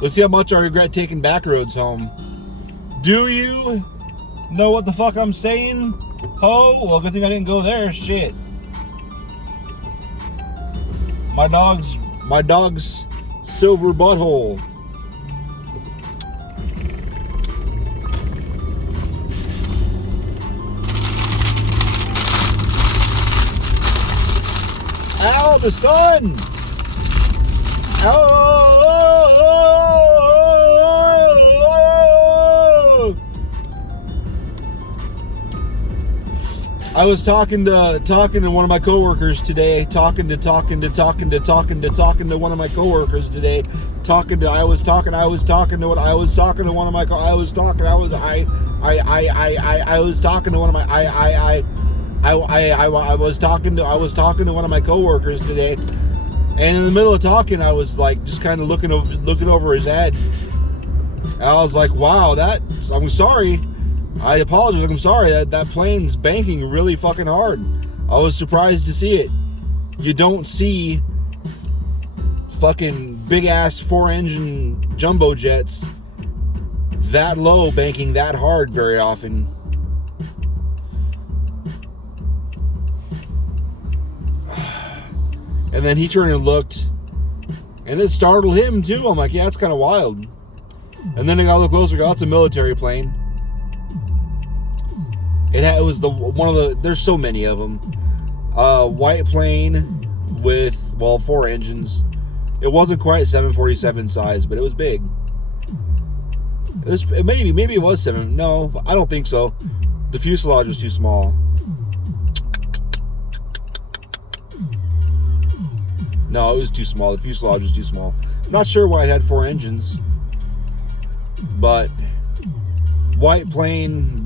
Let's see how much I regret taking back roads home. Do you know what the fuck I'm saying? Oh, well, good thing I didn't go there. Shit. My dog's silver butthole. Ow, the sun! I was talking to one of my coworkers today. Talking to one of my coworkers today. I was talking to one of my coworkers today. And in the middle of talking, I was like, just kind of looking over his head. And I was like, wow, I'm sorry. I apologize. I'm sorry. That plane's banking really fucking hard. I was surprised to see it. You don't see fucking big ass 4-engine jumbo jets that low banking that hard very often. And then he turned and looked, and it startled him too. I'm like, yeah, it's kind of wild. And then I got a little closer. It's a military plane. It was there's so many of them. White plane with 4 engines. It wasn't quite 747 size, but it was big. Maybe it was 7. No, I don't think so. The fuselage was too small. No, it was too small. The fuselage was too small. Not sure why it had 4 engines. But white plane,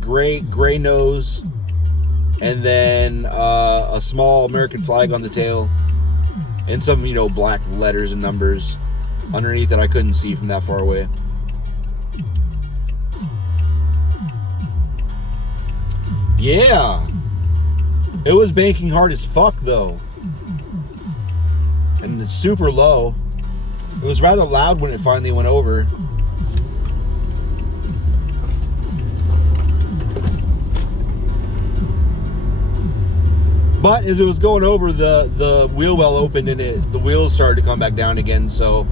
gray nose, and then a small American flag on the tail, and some, black letters and numbers underneath that I couldn't see from that far away. Yeah. It was banking hard as fuck, though. And it's super low. It was rather loud when it finally went over. But as it was going over, the wheel well opened and the wheels started to come back down again. So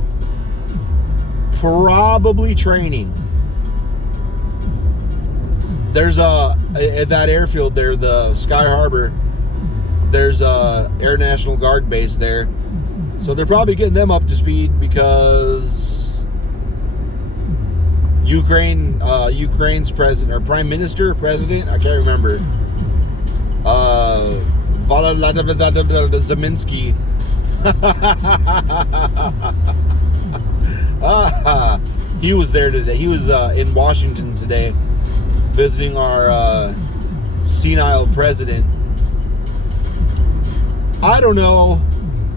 probably training. There's at that airfield there, the Sky Harbor, there's a Air National Guard base there. So they're probably getting them up to speed because Ukraine's president or prime minister, president, I can't remember. Zelensky. He was there today. He was in Washington today, visiting our senile president. I don't know.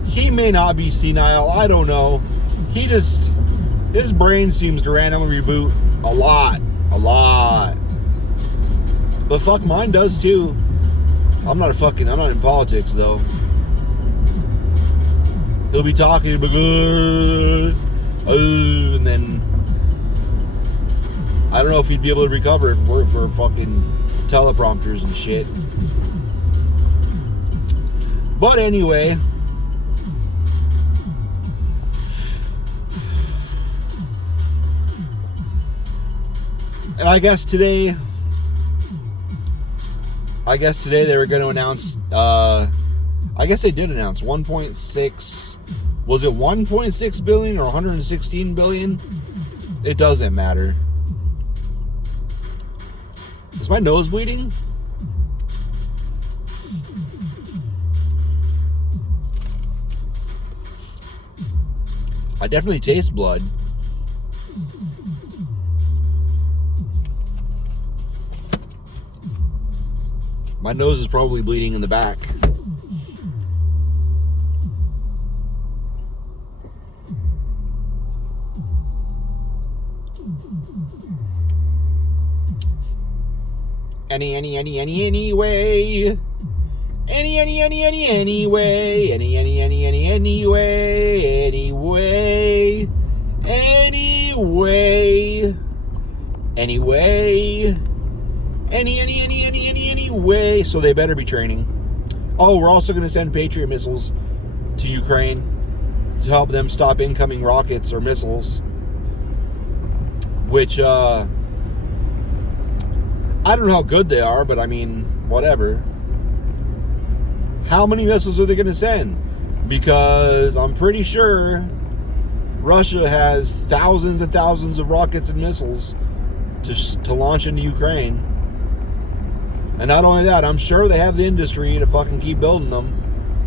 He may not be senile. I don't know. His brain seems to randomly reboot a lot. But fuck, mine does too. I'm not in politics though. He'll be talking, but and then I don't know if he'd be able to recover if it weren't for fucking teleprompters and shit. But anyway, and I guess today they were going to announce, I guess they did announce 1.6, was it 1.6 billion or 116 billion? It doesn't matter. Is my nose bleeding? I definitely taste blood. My nose is probably bleeding in the back. Anyway. Anyway. Anyway. So they better be training. Oh, we're also going to send Patriot missiles to Ukraine to help them stop incoming rockets or missiles. Which, I don't know how good they are, but I mean, whatever. How many missiles are they going to send? Because I'm pretty sure Russia has thousands and thousands of rockets and missiles to launch into Ukraine. And not only that, I'm sure they have the industry to fucking keep building them,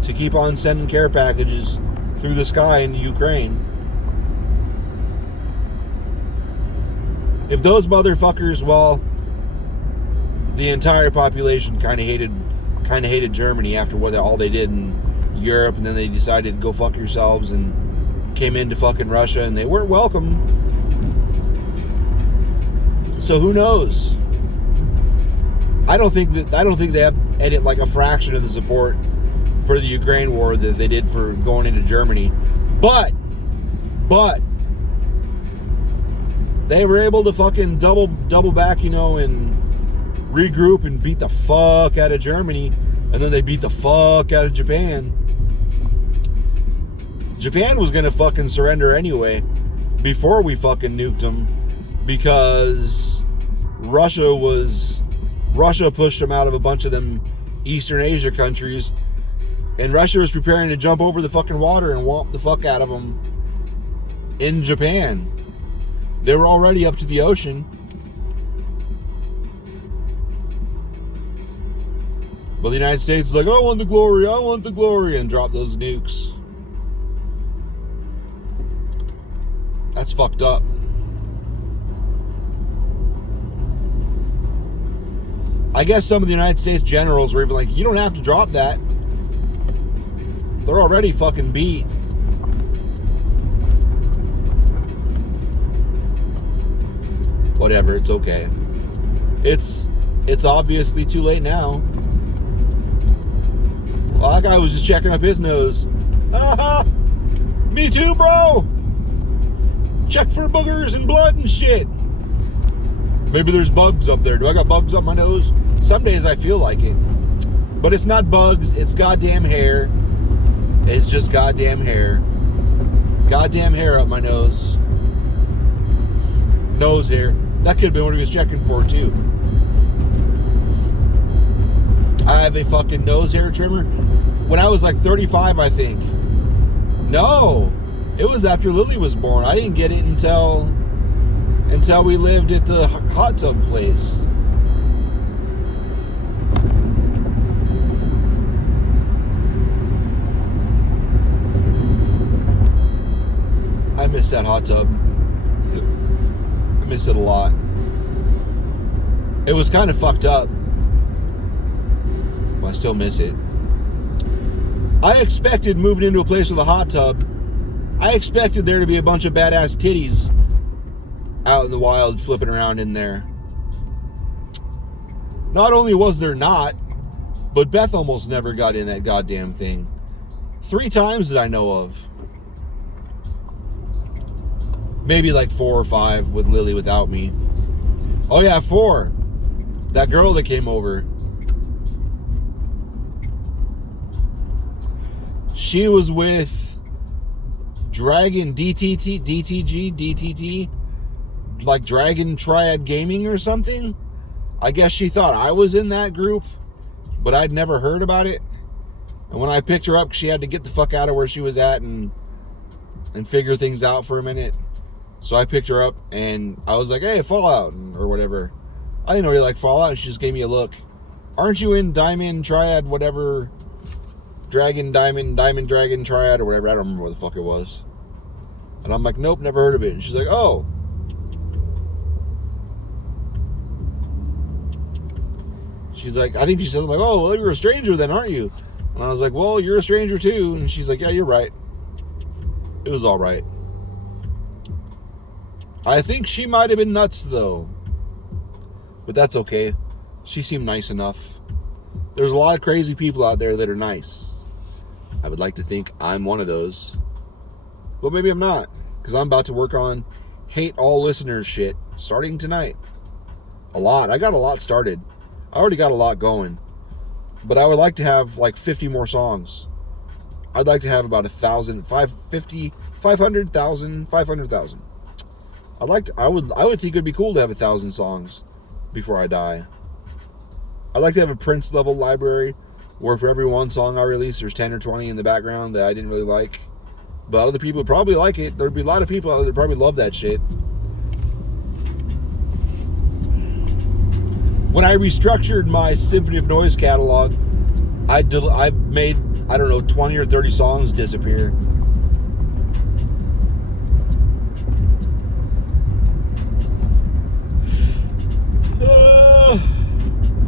to keep on sending care packages through the sky into Ukraine. If those motherfuckers, well, the entire population kind of hated Germany after what all they did in Europe, and then they decided to go fuck yourselves and came into fucking Russia, and they weren't welcome. So who knows? I don't think they have like a fraction of the support for the Ukraine war that they did for going into Germany, but they were able to fucking double back, and regroup and beat the fuck out of Germany, and then they beat the fuck out of Japan. Japan was gonna fucking surrender anyway before we fucking nuked them, because Russia pushed them out of a bunch of them Eastern Asia countries, and Russia was preparing to jump over the fucking water and whomp the fuck out of them in Japan. They were already up to the ocean. But the United States is like, I want the glory, and drop those nukes. That's fucked up. I guess some of the United States generals were even like, you don't have to drop that. They're already fucking beat. Whatever, it's okay. It's obviously too late now. Well, that guy was just checking up his nose. Me too, bro. Check for boogers and blood and shit. Maybe there's bugs up there. Do I got bugs up my nose? Some days I feel like it. But it's not bugs, it's goddamn hair. It's just goddamn hair. Goddamn hair up my nose. Nose hair. That could have been what he was checking for, too. I have a fucking nose hair trimmer. When I was like 35, I think. No. It was after Lily was born. I didn't get it until we lived at the hot tub place. I miss that hot tub. I miss it a lot. It was kind of fucked up. Well, I still miss it. I expected moving into a place with a hot tub, I expected there to be a bunch of badass titties out in the wild flipping around in there. Not only was there not, but Beth almost never got in that goddamn thing. 3 times that I know of. Maybe like 4 or 5 with Lily without me. Oh yeah, 4. That girl that came over. She was with Dragon DTT, like Dragon Triad Gaming or something. I guess she thought I was in that group, but I'd never heard about it. And when I picked her up, she had to get the fuck out of where she was at and figure things out for a minute. So I picked her up and I was like, hey, Fallout or whatever. I didn't know you like Fallout. And she just gave me a look. Aren't you in Diamond Triad, whatever? Diamond Dragon Triad or whatever. I don't remember what the fuck it was. And I'm like, nope, never heard of it. And she's like, oh. She's like, I think she said, like, oh, well, you're a stranger then, aren't you? And I was like, well, you're a stranger too. And she's like, yeah, you're right. It was all right. I think she might have been nuts, though. But that's okay. She seemed nice enough. There's a lot of crazy people out there that are nice. I would like to think I'm one of those. But maybe I'm not. Because I'm about to work on hate all listeners shit starting tonight. A lot. I got a lot started. I already got a lot going. But I would like to have like 50 more songs. I'd like to have about 1,000, 550, 500,000, 500,000. I would think it'd be cool to have 1,000 songs before I die. I'd like to have a Prince level library where for every one song I release, there's 10 or 20 in the background that I didn't really like. But other people probably like it. There'd be a lot of people out there that probably love that shit. When I restructured my Symphony of Noise catalog, I made, I don't know, 20 or 30 songs disappear.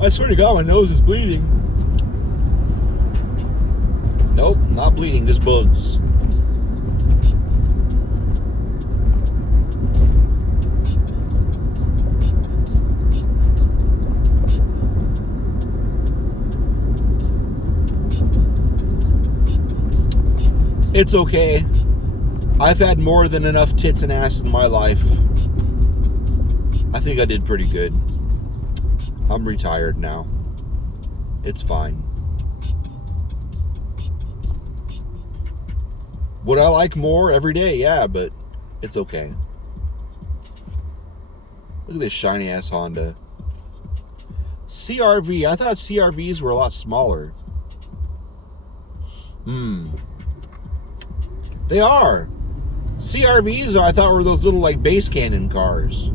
I swear to God, my nose is bleeding. Nope, not bleeding, just bugs. It's okay. I've had more than enough tits and ass in my life. I think I did pretty good. I'm retired now. It's fine. Would I like more every day? Yeah, but it's okay. Look at this shiny ass Honda. CRV. I thought CRVs were a lot smaller. They are. CRVs, I thought, were those little like base cannon cars.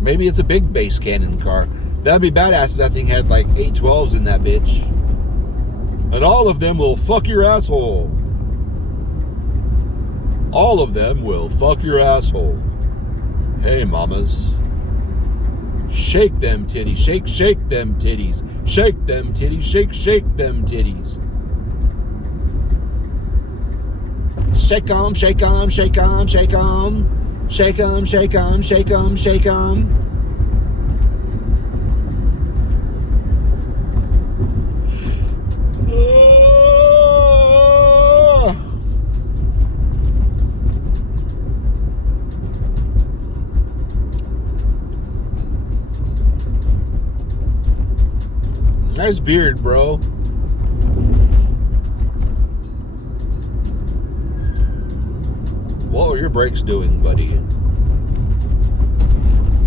Maybe it's a big base cannon car. That'd be badass if that thing had like 812s in that bitch. And all of them will fuck your asshole. All of them will fuck your asshole. Hey, mamas. Shake them titties. Shake them titties. Shake them titties. Shake them titties. Shake 'em, shake 'em, shake 'em, shake 'em. Shake 'em, shake 'em, shake 'em, shake 'em. Nice beard, bro. What are your brakes doing, buddy?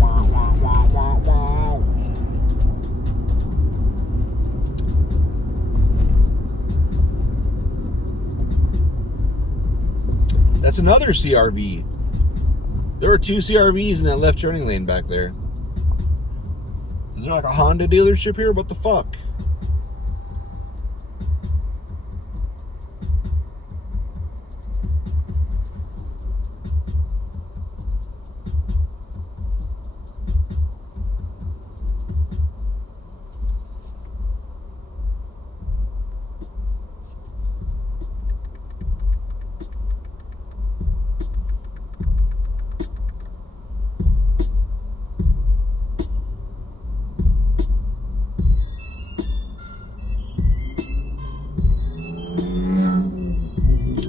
Wah, wah, wah, wah, wah. That's another CRV. There are 2 CRVs in that left turning lane back there. Is there like a Honda dealership here? What the fuck?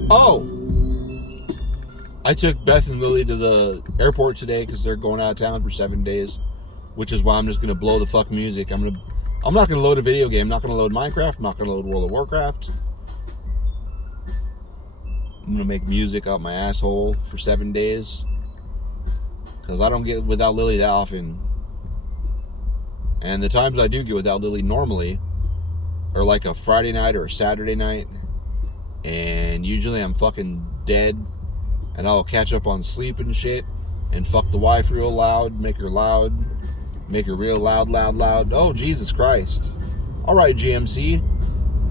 Oh! I took Beth and Lily to the airport today because they're going out of town for 7 days, which is why I'm just gonna blow the fuck music. I'm not gonna load a video game. I'm not gonna load Minecraft. I'm not gonna load World of Warcraft. I'm gonna make music out my asshole for 7 days because I don't get without Lily that often. And the times I do get without Lily normally are like a Friday night or a Saturday night. And usually I'm fucking dead. And I'll catch up on sleep and shit. And fuck the wife real loud. Make her loud. Make her real loud, loud, loud. Oh, Jesus Christ. Alright, GMC.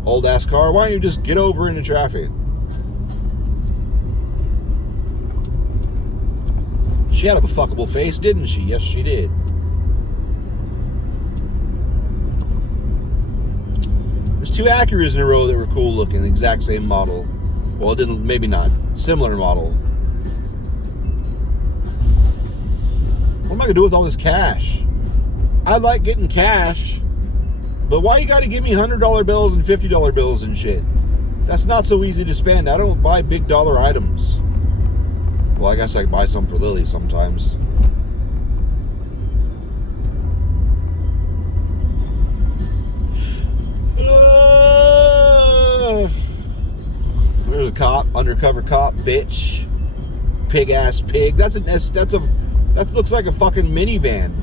Old ass car. Why don't you just get over into traffic? She had a fuckable face, didn't she? Yes, she did. 2 Acuras in a row that were cool looking, the exact same model. Well, it didn't, maybe not. Similar model. What am I gonna do with all this cash? I like getting cash, but why you gotta give me $100 bills and $50 bills and shit? That's not so easy to spend. I don't buy big dollar items. Well, I guess I buy some for Lily sometimes. There's a cop, undercover cop, bitch, pig ass pig. That looks like a fucking minivan,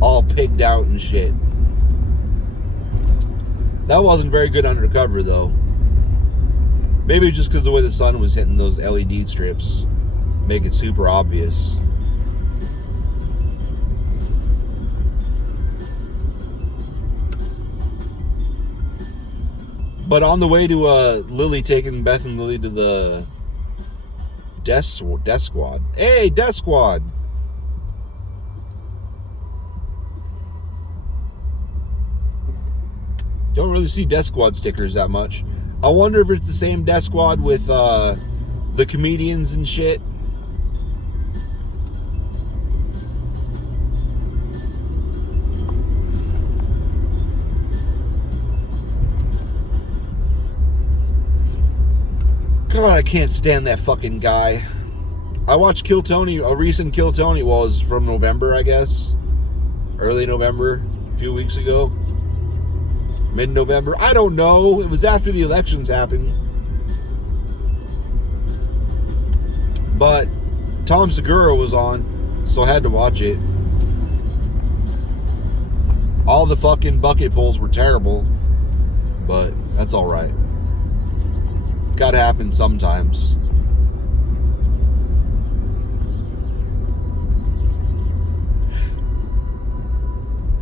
all pigged out and shit. That wasn't very good undercover though. Maybe just because the way the sun was hitting those LED strips, make it super obvious. But on the way to Lily, taking Beth and Lily to the death squad. Hey, death squad. Don't really see death squad stickers that much. I wonder if it's the same death squad with the comedians and shit. God, I can't stand that fucking guy. I watched Kill Tony, a recent Kill Tony, well, it was from November, I guess. Early November, a few weeks ago. Mid-November, I don't know. It was after the elections happened. But Tom Segura was on, so I had to watch it. All the fucking bucket pulls were terrible, but that's all right. Gotta happen sometimes.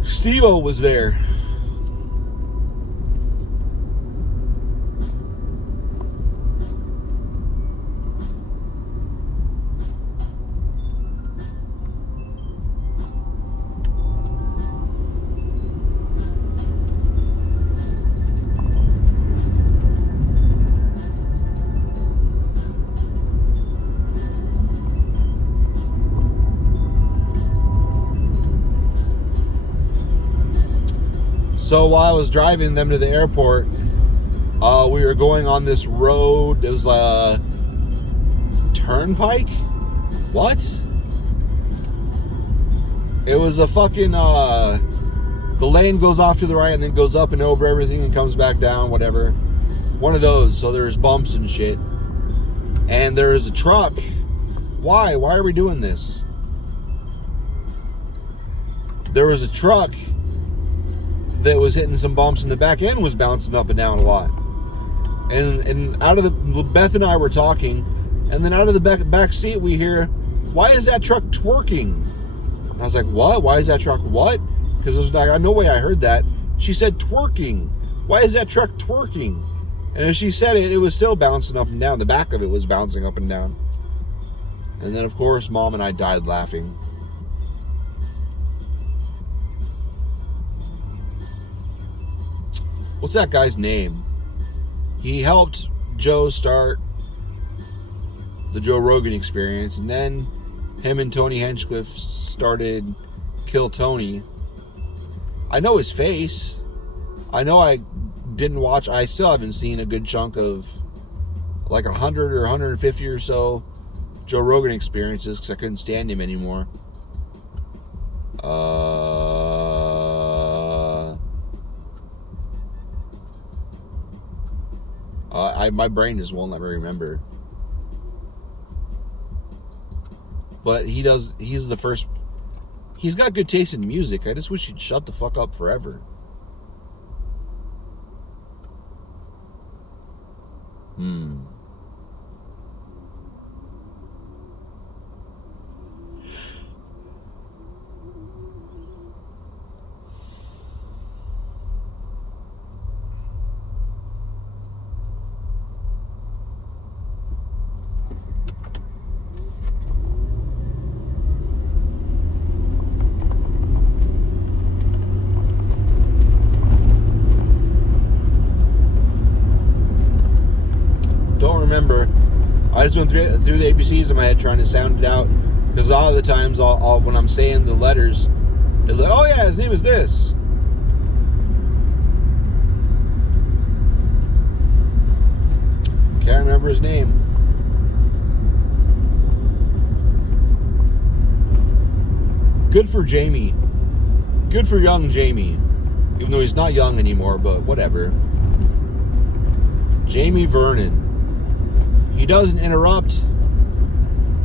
Steve-O was there. So while I was driving them to the airport, we were going on this road. It was a turnpike? What? It was a fucking, the lane goes off to the right and then goes up and over everything and comes back down, whatever. One of those, so there's bumps and shit. And there's a truck. Why? Why are we doing this? There was a truck that was hitting some bumps, and the back end was bouncing up and down a lot. And out of the, Beth and I were talking, and then out of the back seat we hear, why is that truck twerking? And I was like, what? Why is that truck what? Because it was like, no way I heard that. She said twerking. Why is that truck twerking? And as she said it, it was still bouncing up and down. The back of it was bouncing up and down. And then, of course, Mom and I died laughing. What's that guy's name? He helped Joe start the Joe Rogan Experience, and then him and Tony Hinchcliffe started Kill Tony. I know his face. I know I didn't watch, I still haven't seen a good chunk of like 100 or 150 or so Joe Rogan Experiences because I couldn't stand him anymore. My brain just won't let me remember. But he's the first. He's got good taste in music. I just wish he'd shut the fuck up forever. was going through the ABCs in my head trying to sound it out, because a lot of the times I'll when I'm saying the letters, they're like, oh yeah, his name is this. Can't remember his name. Good for Jamie. Good for young Jamie. Even though he's not young anymore, but whatever. Jamie Vernon. He doesn't interrupt.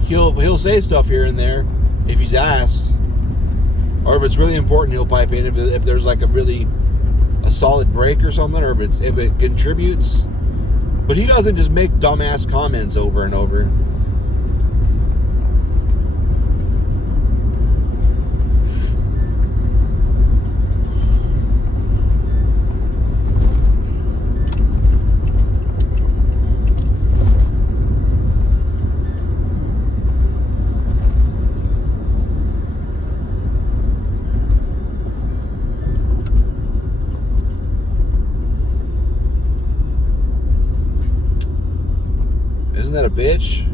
He'll say stuff here and there if he's asked. Or if it's really important, he'll pipe in if there's like a solid break or something, or if it contributes. But he doesn't just make dumbass comments over and over. Isn't that a bitch?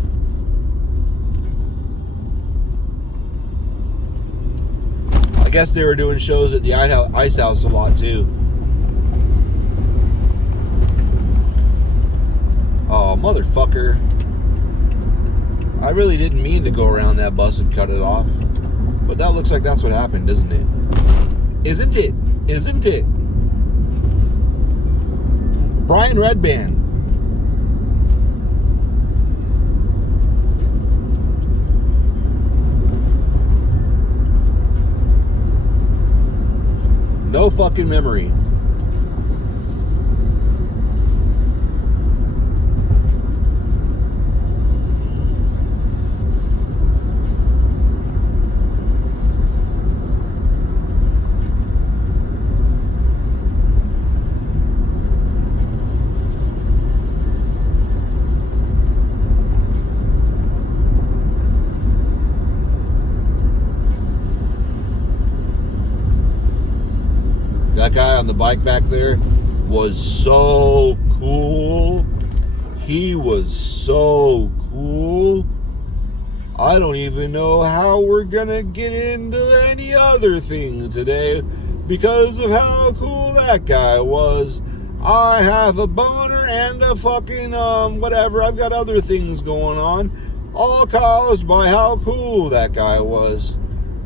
I guess they were doing shows at the Ice House a lot too. Oh, motherfucker. I really didn't mean to go around that bus and cut it off. But that looks like that's what happened, doesn't it? Isn't it? Isn't it? Brian Redband. No fucking memory. That guy on the bike back there was so cool. He was so cool. I don't even know how we're gonna get into any other thing today because of how cool that guy was. I have a boner and a fucking whatever. I've got other things going on, all caused by how cool that guy was.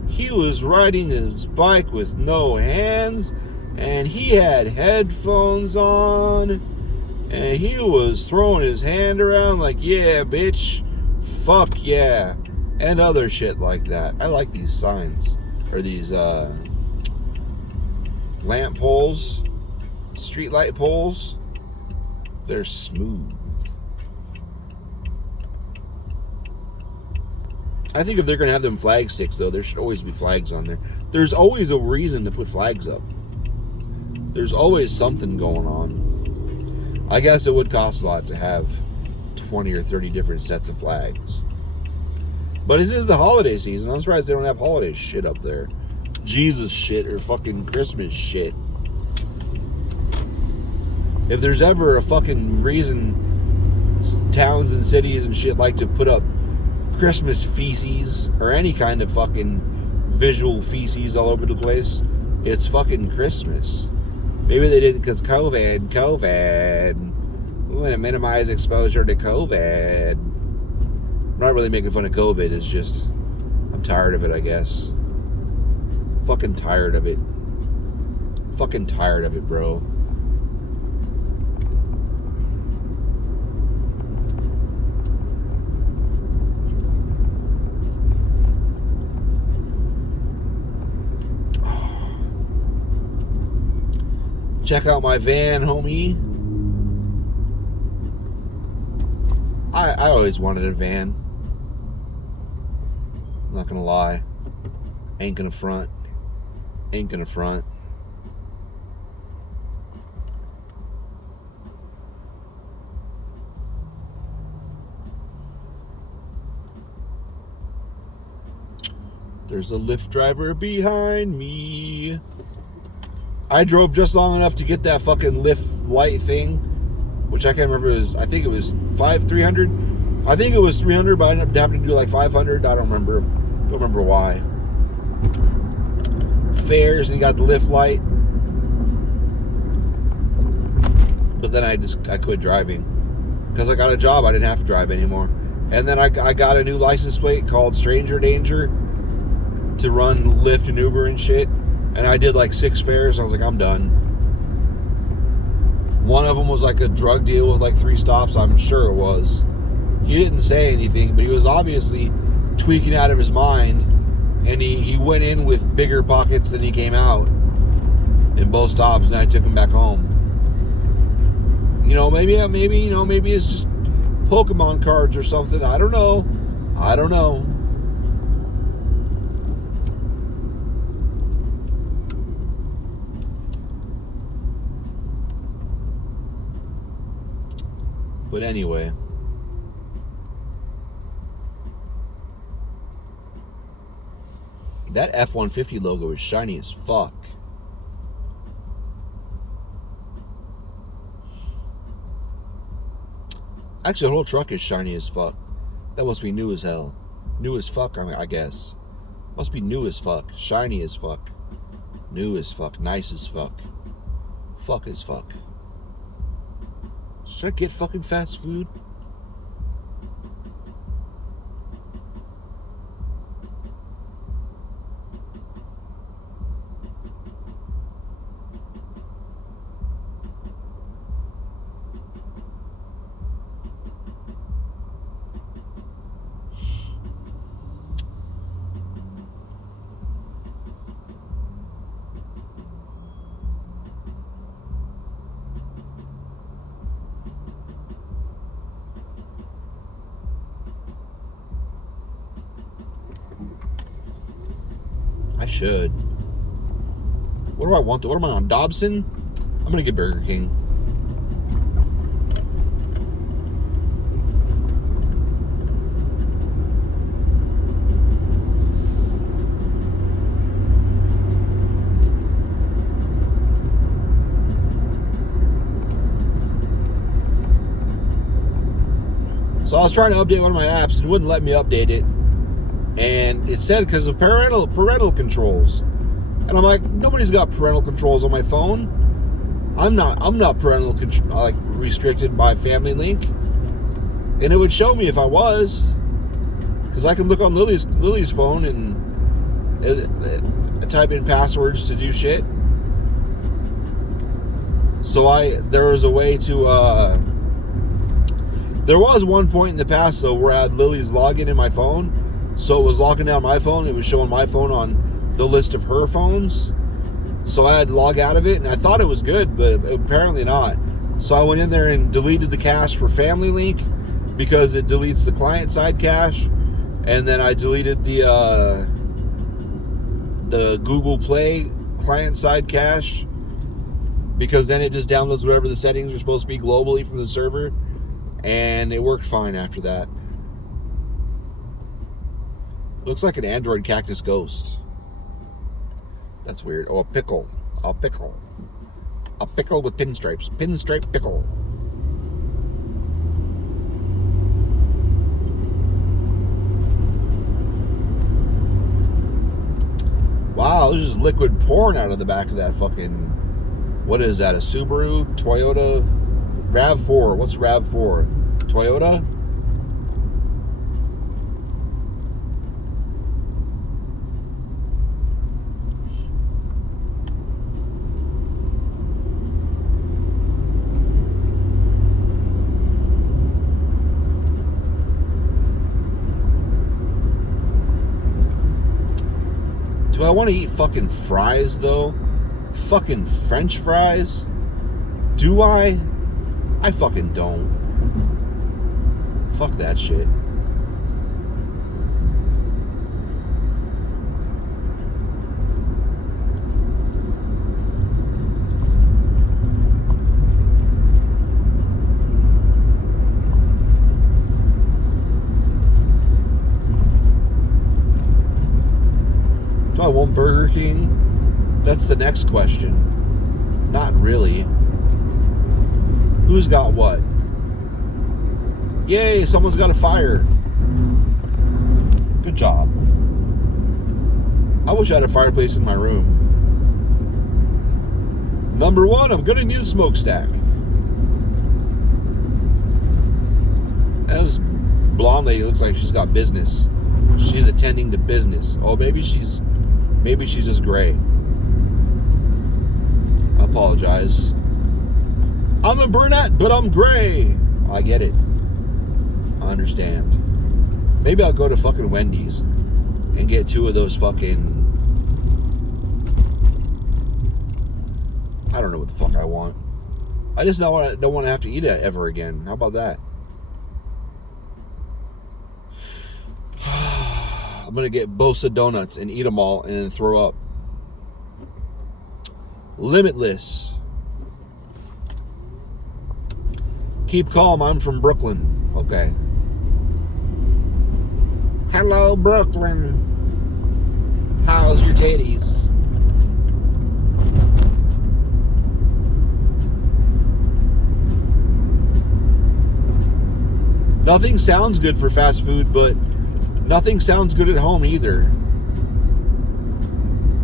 He was riding his bike with no hands, and he had headphones on, and he was throwing his hand around like, yeah, bitch, fuck yeah, and other shit like that. I like these signs, or these lamp poles, street light poles. They're smooth. I think if they're going to have them flag sticks, though, there should always be flags on there. There's always a reason to put flags up. There's always something going on. I guess it would cost a lot to have 20 or 30 different sets of flags. But this is the holiday season. I'm surprised they don't have holiday shit up there. Jesus shit or fucking Christmas shit. If there's ever a fucking reason towns and cities and shit like to put up Christmas feces or any kind of fucking visual feces all over the place, it's fucking Christmas. Maybe they did it because COVID. We want to minimize exposure to COVID. I'm not really making fun of COVID. It's just, I'm tired of it, I guess. Fucking tired of it. Fucking tired of it, bro. Check out my van, homie. I always wanted a van. I'm not gonna lie. Ain't gonna front. Ain't gonna front. There's a Lyft driver behind me. I drove just long enough to get that fucking Lyft light thing, which I can't remember. I think it was 300. I think it was 300, but I ended up having to do like 500. I don't remember. Don't remember why. Fares, and you got the lift light. But then I quit driving because I got a job. I didn't have to drive anymore. And then I got a new license plate called Stranger Danger to run Lyft and Uber and shit. And I did like 6 fares. I was like, I'm done. One of them was like a drug deal with like 3 stops. I'm sure it was. He didn't say anything, but he was obviously tweaking out of his mind. And he went in with bigger pockets than he came out in both stops. And I took him back home. You know, maybe it's just Pokemon cards or something. I don't know. But anyway. That F-150 logo is shiny as fuck. Actually, the whole truck is shiny as fuck. That must be new as hell. New as fuck, I guess. Must be new as fuck. Shiny as fuck. New as fuck. Nice as fuck. Fuck as fuck. Should I get fucking fast food? I should. What do I want? What am I on? Dobson? I'm gonna get Burger King. So I was trying to update one of my apps and it wouldn't let me update it. And it said because of parental controls. And I'm like, nobody's got parental controls on my phone. I'm not parental like restricted by Family Link. And it would show me if I was, because I can look on Lily's phone and type in passwords to do shit. So there was a way to there was one point in the past though where I had Lily's login in my phone. So it was locking down my phone. It was showing my phone on the list of her phones. So I had to log out of it, and I thought it was good, but apparently not. So I went in there and deleted the cache for Family Link because it deletes the client-side cache. And then I deleted the Google Play client-side cache because then it just downloads whatever the settings are supposed to be globally from the server. And it worked fine after that. Looks like an Android cactus ghost. That's weird. Oh, a pickle. A pickle. A pickle with pinstripes. Pinstripe pickle. Wow, there's just liquid pouring out of the back of that fucking... What is that? A Subaru? Toyota? RAV4. What's RAV4? Toyota? Do I want to eat fucking fries, though? Fucking French fries? Do I? I fucking don't. Fuck that shit. Do I want Burger King? That's the next question. Not really. Who's got what? Yay, someone's got a fire. Good job. I wish I had a fireplace in my room. Number one, I'm going to need a smokestack. This blonde lady looks like she's got business. She's attending to business. Oh, maybe she's just gray. I apologize. I'm a brunette, but I'm gray. I get it. I understand. Maybe I'll go to fucking Wendy's and get 2 of those fucking... I don't know what the fuck I want. I just don't want to have to eat it ever again. How about that? I'm going to get Bosa donuts and eat them all and then throw up. Limitless. Keep calm, I'm from Brooklyn. Okay. Hello, Brooklyn. How's your titties? Nothing sounds good for fast food, but nothing sounds good at home either.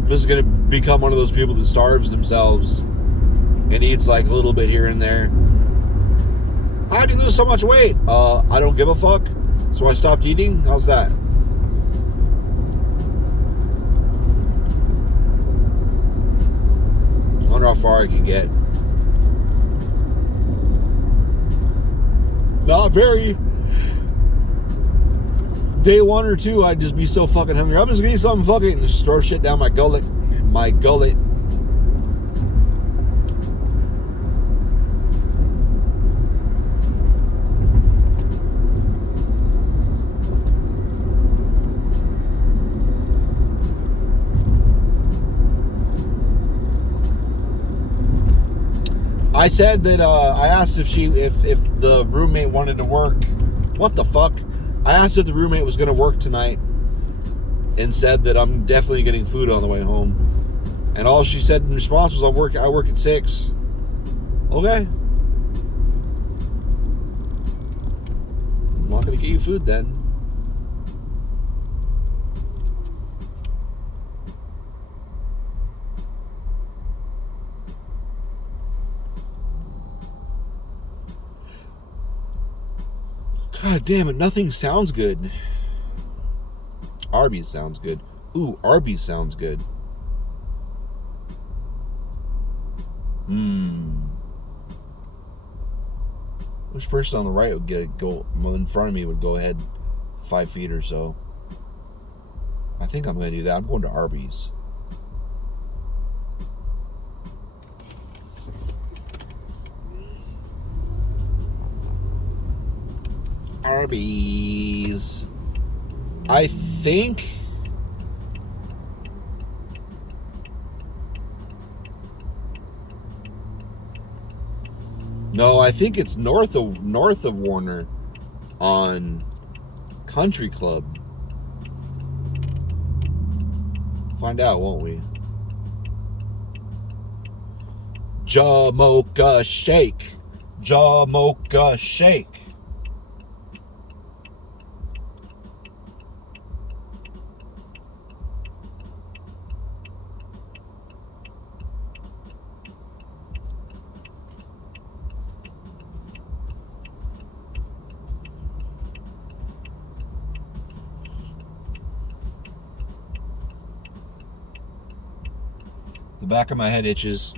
I'm just going to become one of those people that starves themselves and eats like a little bit here and there. How'd you lose so much weight? I don't give a fuck. So I stopped eating? How's that? I wonder how far I can get. Not very. Day 1 or 2, I'd just be so fucking hungry. I'm just gonna eat something fucking and just throw shit down my gullet. My gullet. I said that I asked if the roommate wanted to work. What the fuck? I asked if the roommate was going to work tonight and said that I'm definitely getting food on the way home. And all she said in response was, I work at 6. Okay. I'm not going to get you food then. God damn it, nothing sounds good. Arby's sounds good. Ooh, Arby's sounds good. Which person on the right would go in front of me would go ahead 5 feet or so. I think I'm going to do that. I'm going to Arby's. Arby's. I think no, I think it's north of Warner on Country Club. Find out, won't we? Jamocha shake. Jamocha shake. The back of my head itches.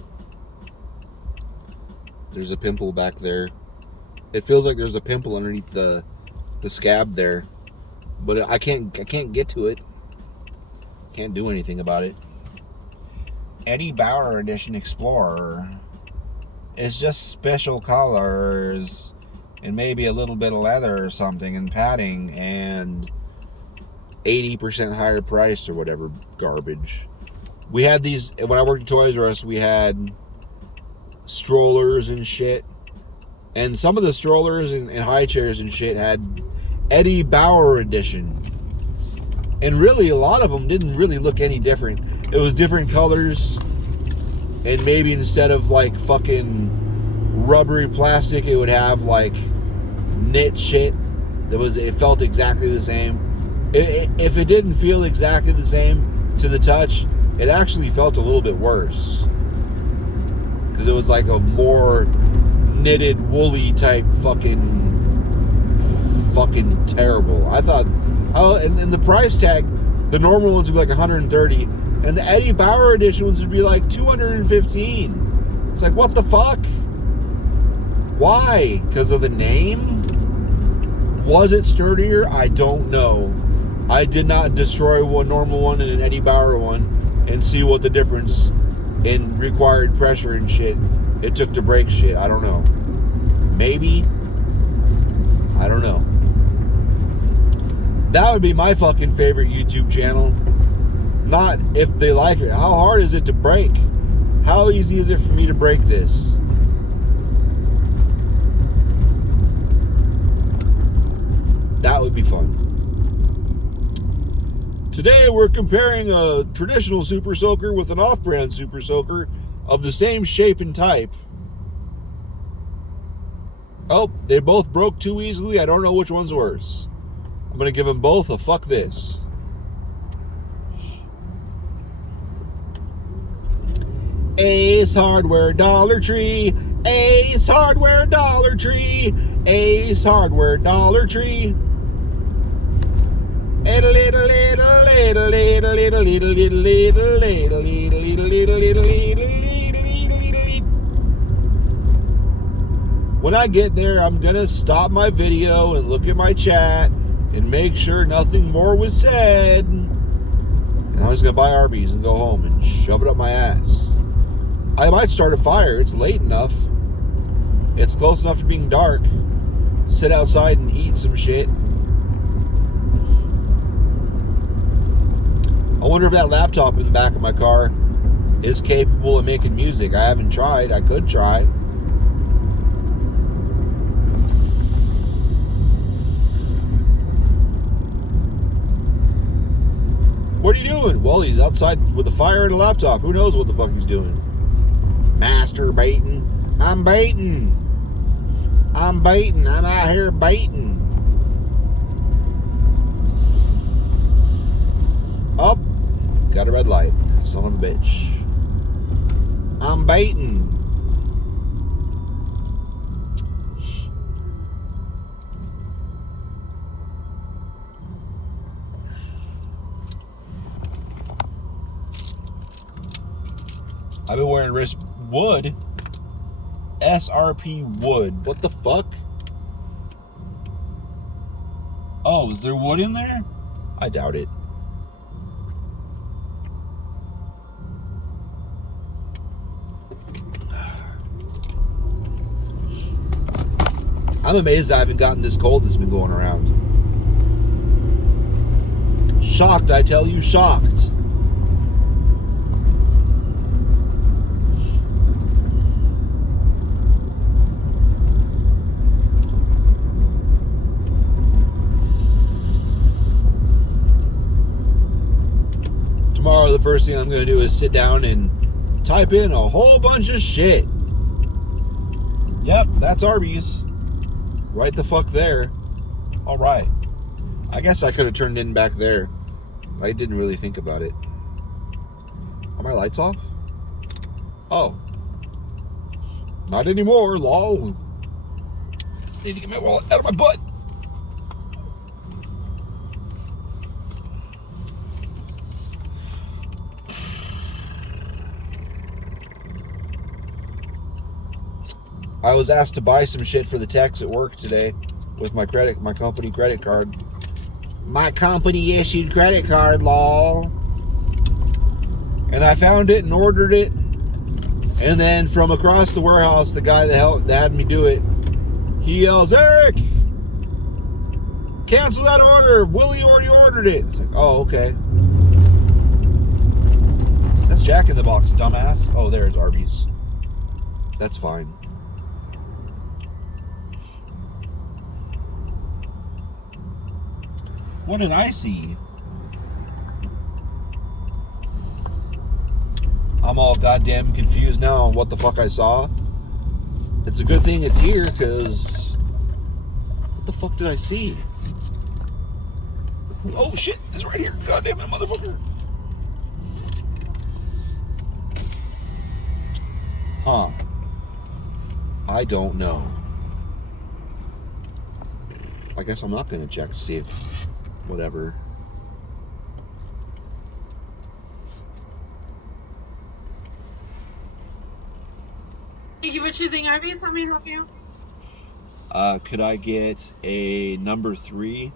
There's a pimple back there. It feels like there's a pimple underneath the scab there, but I can't get to it. Can't do anything about it. Eddie Bauer Edition Explorer. It's just special colors and maybe a little bit of leather or something and padding and 80% higher price or whatever garbage. We had these, when I worked at Toys R Us, we had strollers and shit. And some of the strollers and high chairs and shit had Eddie Bauer edition. And really, a lot of them didn't really look any different. It was different colors. And maybe instead of like fucking rubbery plastic, it would have like knit shit. It felt exactly the same. If it didn't feel exactly the same to the touch, it actually felt a little bit worse. Because it was like a more knitted, woolly type fucking terrible. I thought, and the price tag, the normal ones would be like 130, and the Eddie Bauer edition ones would be like 215. It's like, what the fuck? Why? Because of the name? Was it sturdier? I don't know. I did not destroy one normal one and an Eddie Bauer one and see what the difference in required pressure and shit it took to break shit. I don't know. Maybe. I don't know. That would be my fucking favorite YouTube channel. Not if they like it. How hard is it to break? How easy is it for me to break this? That would be fun. Today we're comparing a traditional Super Soaker with an off-brand Super Soaker of the same shape and type. Oh, they both broke too easily. I don't know which one's worse. I'm going to give them both a fuck this. Ace Hardware, Dollar Tree. Ace Hardware, Dollar Tree. Ace Hardware, Dollar Tree. When I get there, I'm gonna stop my video and look at my chat and make sure nothing more was said. And I'm just gonna buy Arby's and go home and shove it up my ass. I might start a fire. It's late enough. It's close enough to being dark. Sit outside and eat some shit. I wonder if that laptop in the back of my car is capable of making music. I haven't tried. I could try. What are you doing? Well, he's outside with a fire and a laptop. Who knows what the fuck he's doing? Masturbating. I'm baiting. I'm baiting. I'm out here baiting. Up. Got a red light. Son of a bitch. I'm baiting. I've been wearing wrist wood. SRP wood. What the fuck? Oh, is there wood in there? I doubt it. I'm amazed I haven't gotten this cold that's been going around. Shocked, I tell you, shocked. Tomorrow, the first thing I'm going to do is sit down and type in a whole bunch of shit. Yep, that's Arby's. Right the fuck there. All right. I guess I could have turned in back there. I didn't really think about it. Are my lights off? Oh. Not anymore, lol. Need to get my wallet out of my butt. I was asked to buy some shit for the techs at work today with my company credit card. My company issued credit card, lol. And I found it and ordered it. And then from across the warehouse, the guy that had me do it, he yells, "Eric, cancel that order. Willie already ordered it." It's like, oh, okay. That's Jack in the Box, dumbass. Oh, there's Arby's. That's fine. What did I see? I'm all goddamn confused now on what the fuck I saw. It's a good thing it's here, because What the fuck did I see? Oh shit, it's right here. God damn it, motherfucker. Huh. I don't know. I guess I'm not gonna check to see if whatever. Thank you for choosing Arby's. How may I help you? Could I get a number 3?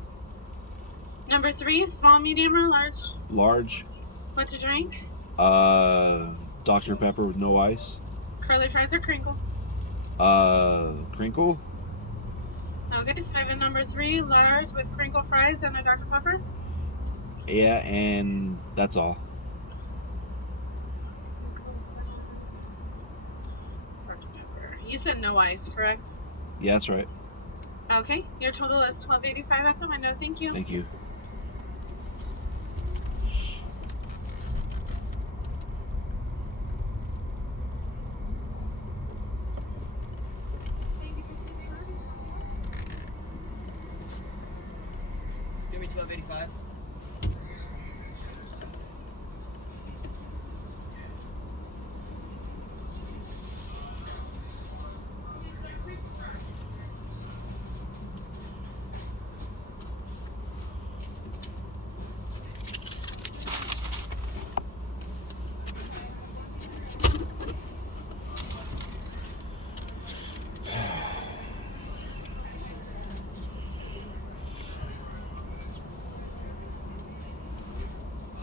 Number 3, small, medium, or large? Large. What to drink? Dr. Pepper with no ice. Curly fries or crinkle? Crinkle? Okay, so I have a number 3, large with crinkle fries and a Dr. Pepper. Yeah, and that's all. Dr. Pepper. You said no ice, correct? Yeah, that's right. Okay, your total is $12.85 at the window. Thank you. Thank you. Give me $12.85.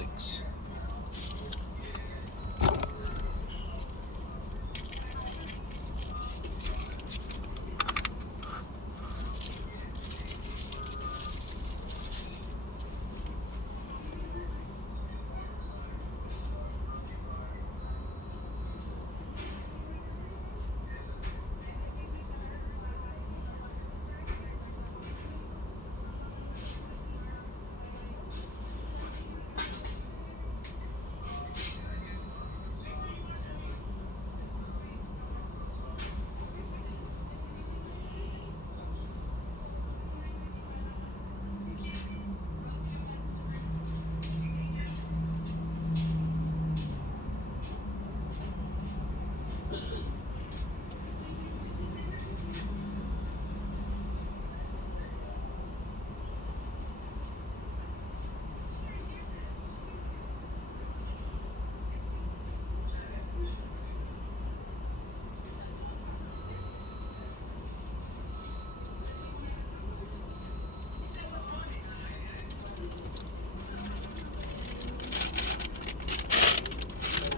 Thanks.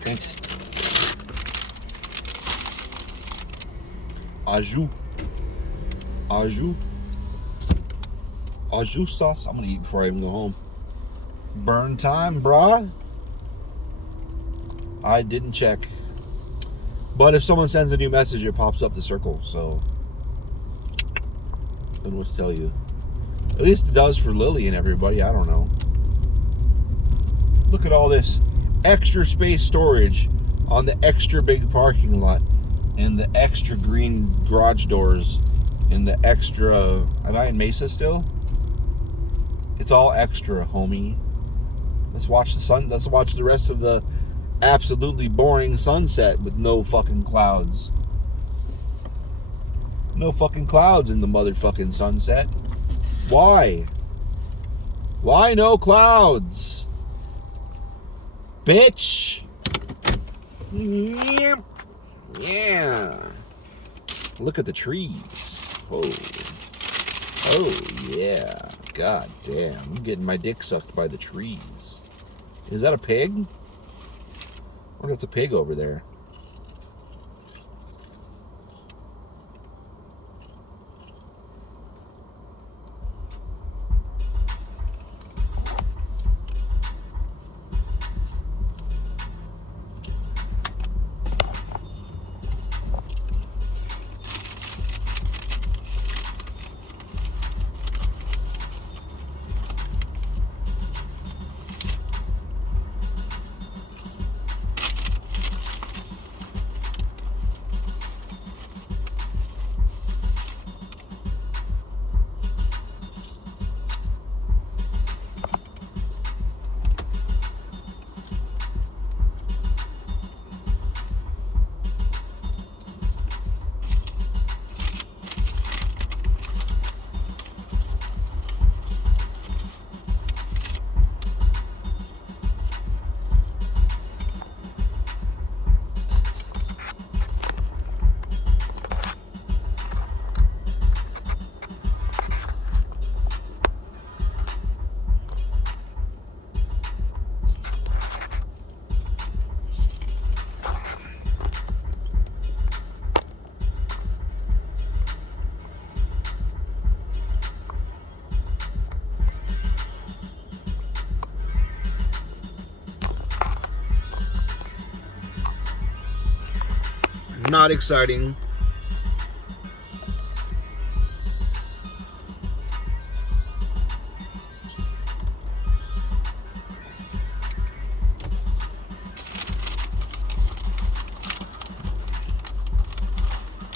Thanks. Au jus sauce. I'm gonna eat before I even go home. Burn time, brah. I didn't check. But if someone sends a new message, it pops up the circle, so I don't know what to tell you. At least it does for Lily and everybody. I don't know. Look at all this extra space storage on the extra big parking lot and the extra green garage doors and the extra... Am I in Mesa still? It's all extra, homie. Let's watch the sun. Let's watch the rest of the absolutely boring sunset with no fucking clouds. No fucking clouds in the motherfucking sunset. Why? Why no clouds? Bitch. Yeah. Look at the trees. Oh. Oh, yeah. God damn. I'm getting my dick sucked by the trees. Is that a pig? I wonder if it's a pig over there. Not exciting.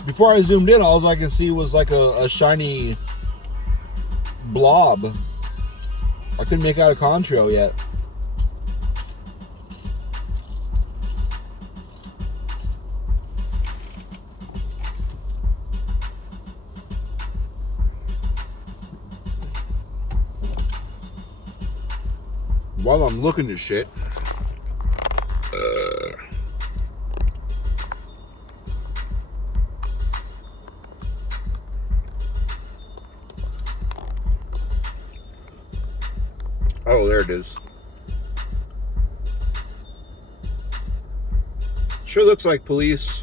Before I zoomed in, all I could see was like a shiny blob. I couldn't make out a contrail yet. While I'm looking at shit, oh, there it is. Sure looks like police.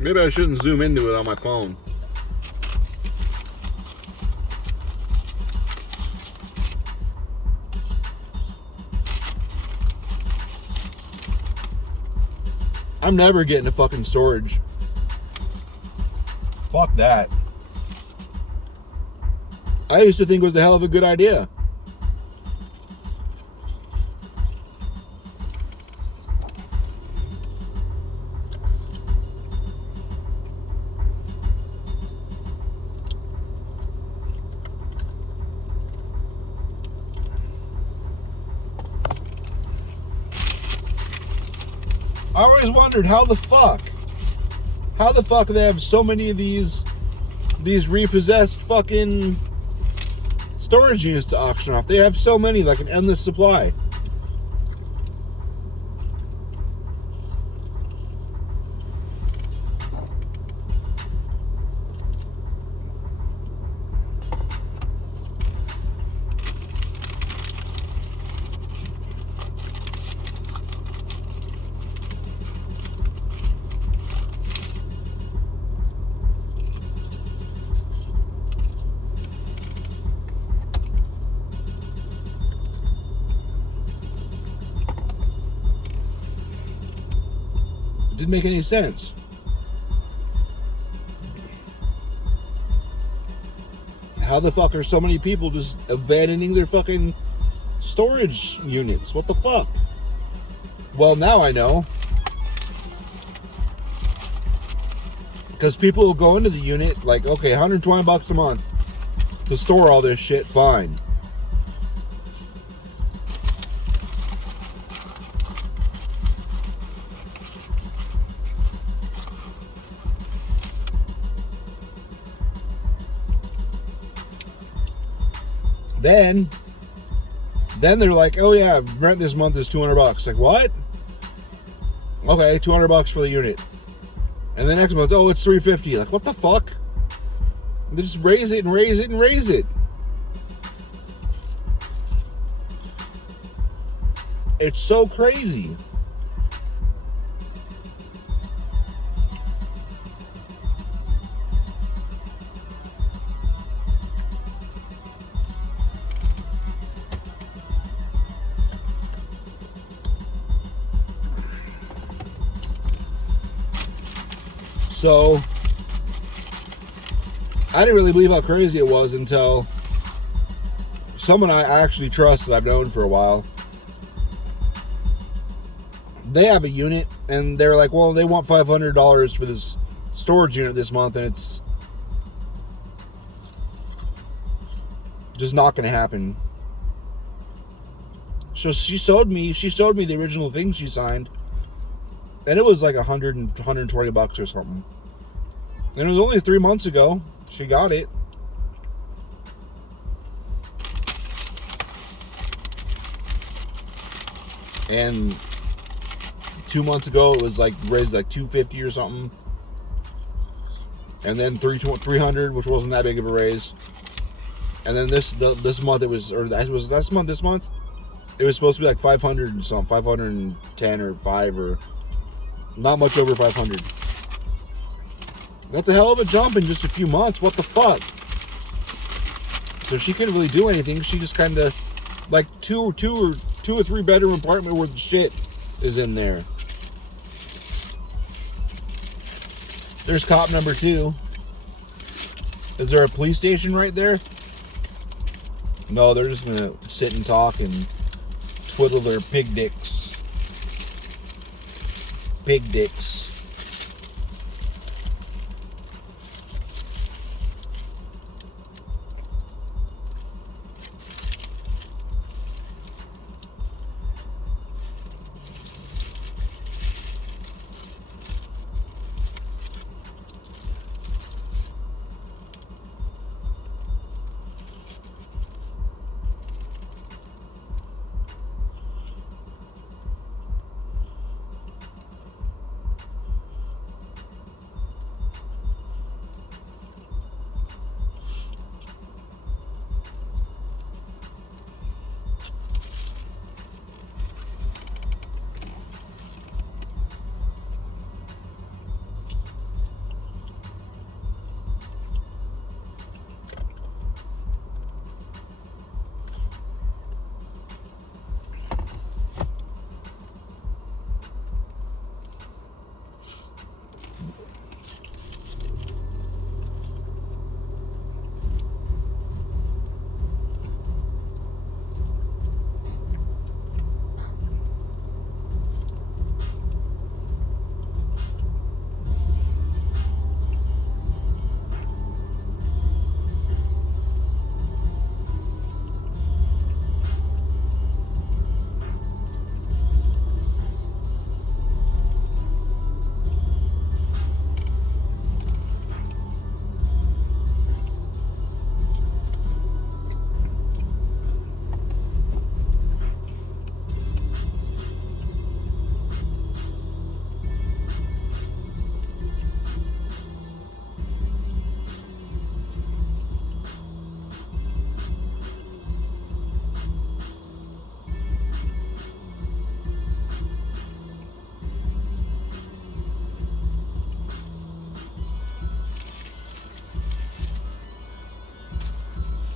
Maybe I shouldn't zoom into it on my phone. I'm never getting a fucking storage. Fuck that. I used to think it was a hell of a good idea. I always wondered how the fuck do they have so many of these repossessed fucking storage units to auction off. They have so many, like an endless supply. Didn't make any sense. How the fuck are so many people just abandoning their fucking storage units? What the fuck? Well, now I know. Because people will go into the unit like, okay, $120 a month to store all this shit, fine. Then they're like, oh yeah, rent this month is $200. Like, what? Okay, $200 for the unit. And the next month, oh, it's $350. Like, what the fuck? They just raise it and raise it and raise it. It's so crazy. So, I didn't really believe how crazy it was until someone I actually trust that I've known for a while. They have a unit, and they're like, well, they want $500 for this storage unit this month, and it's just not going to happen. So she showed me the original thing she signed, and it was like $120 or something. And it was only 3 months ago she got it. And 2 months ago it was like raised like $250 or something. And then 300, which wasn't that big of a raise. And then this month it was, or was this month it was supposed to be like 500 and something, 510 or 5 or not much over 500. That's a hell of a jump in just a few months. What the fuck? So she couldn't really do anything. She just kind of like two or three bedroom apartment worth of shit is in there. There's cop number 2. Is there a police station right there? No, they're just gonna sit and talk and twiddle their pig dicks. Pig dicks.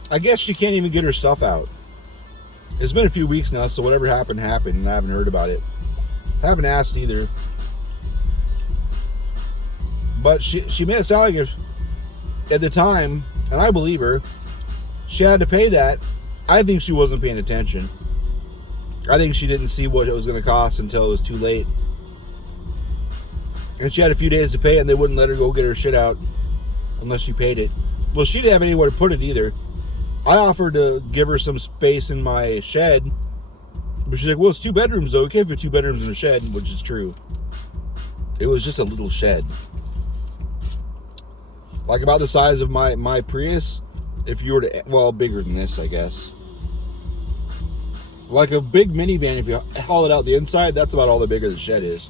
I guess she can't even get her stuff out. It's been a few weeks now, so whatever happened, happened, and I haven't heard about it. I haven't asked either. But she made it sound like if, at the time, and I believe her, she had to pay that. I think she wasn't paying attention. I think she didn't see what it was going to cost until it was too late. And she had a few days to pay, and they wouldn't let her go get her shit out unless she paid it. Well, she didn't have anywhere to put it either. I offered to give her some space in my shed, but she's like, well, it's 2 bedrooms though. We can't fit 2 bedrooms in a shed, which is true. It was just a little shed. Like about the size of my Prius, if you were to, well, bigger than this, I guess. Like a big minivan, if you haul it out the inside, that's about all the bigger the shed is.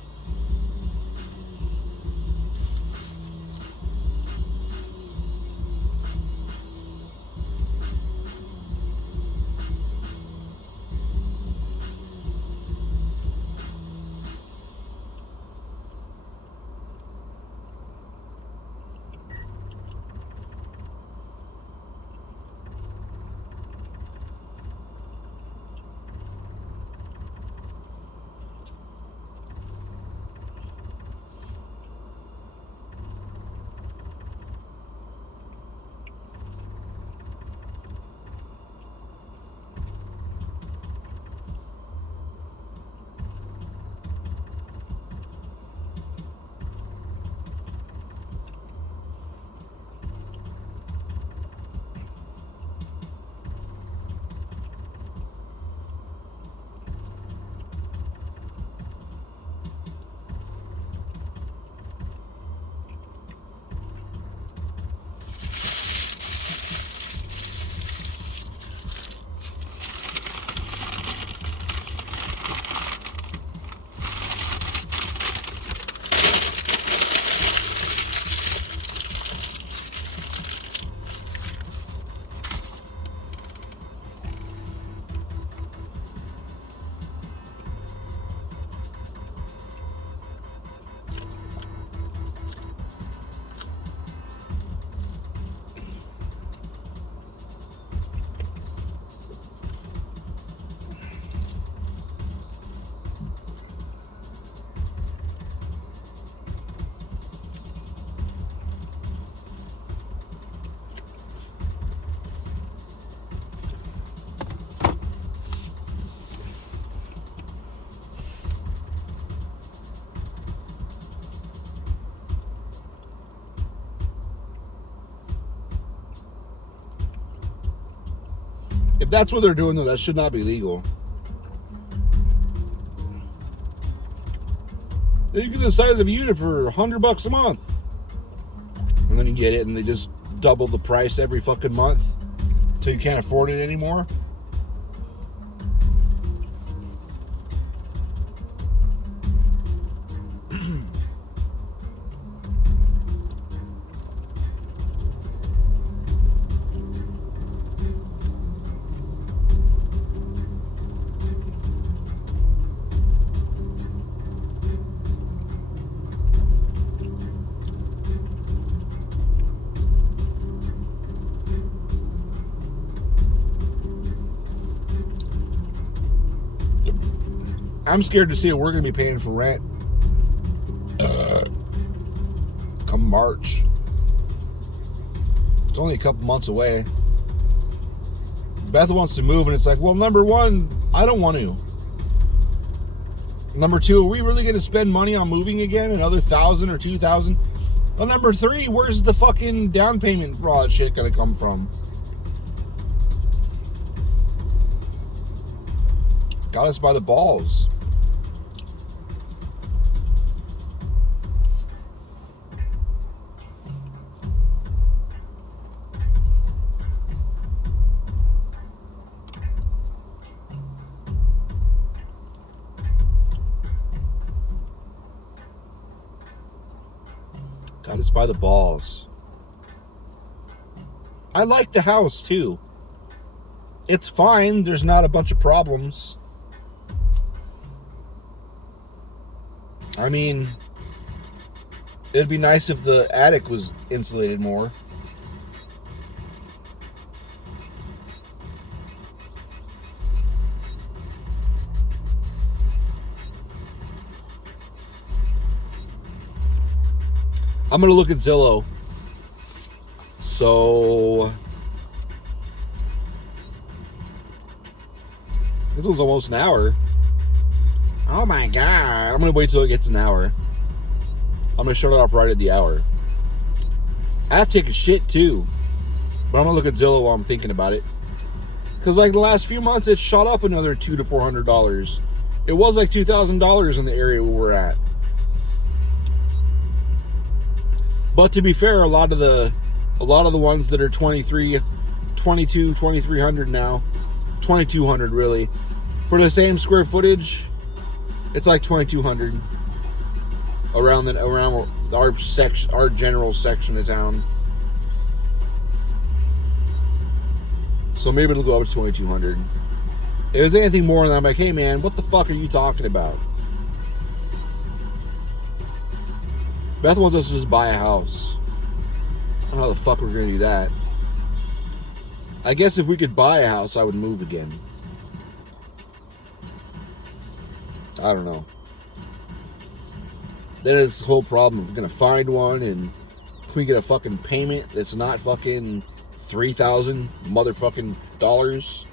If that's what they're doing, though, that should not be legal. You get the size of a unit for $100 a month. And then you get it and they just double the price every fucking month until you can't afford it anymore. I'm scared to see what we're going to be paying for rent come March. It's only a couple months away. Beth wants to move, and it's like, well, number one, I don't want to. Number two, are we really going to spend money on moving again? Another $1,000 or $2,000? Well, number three, where's the fucking down payment for all that shit going to come from? Got us by the balls. Got us by the balls. I like the house too. It's fine. There's not a bunch of problems. I mean, it'd be nice if the attic was insulated more. I'm going to look at Zillow. So, this one's almost an hour. Oh my God. I'm going to wait till it gets an hour. I'm going to shut it off right at the hour. I have to take a shit too. But I'm going to look at Zillow while I'm thinking about it. Because like the last few months, it shot up another $200 to $400. It was like $2,000 in the area where we're at. But to be fair, a lot of the ones that are 2,300 now, 2,200 really, for the same square footage, it's like 2,200 around our section, our general section of town. So maybe it'll go up to 2,200. If it's anything more than that, I'm like, hey man, what the fuck are you talking about? Beth wants us to just buy a house. I don't know how the fuck we're gonna do that. I guess if we could buy a house, I would move again. I don't know. Then it's the whole problem of gonna find one, and can we get a fucking payment that's not fucking $3,000 motherfucking dollars?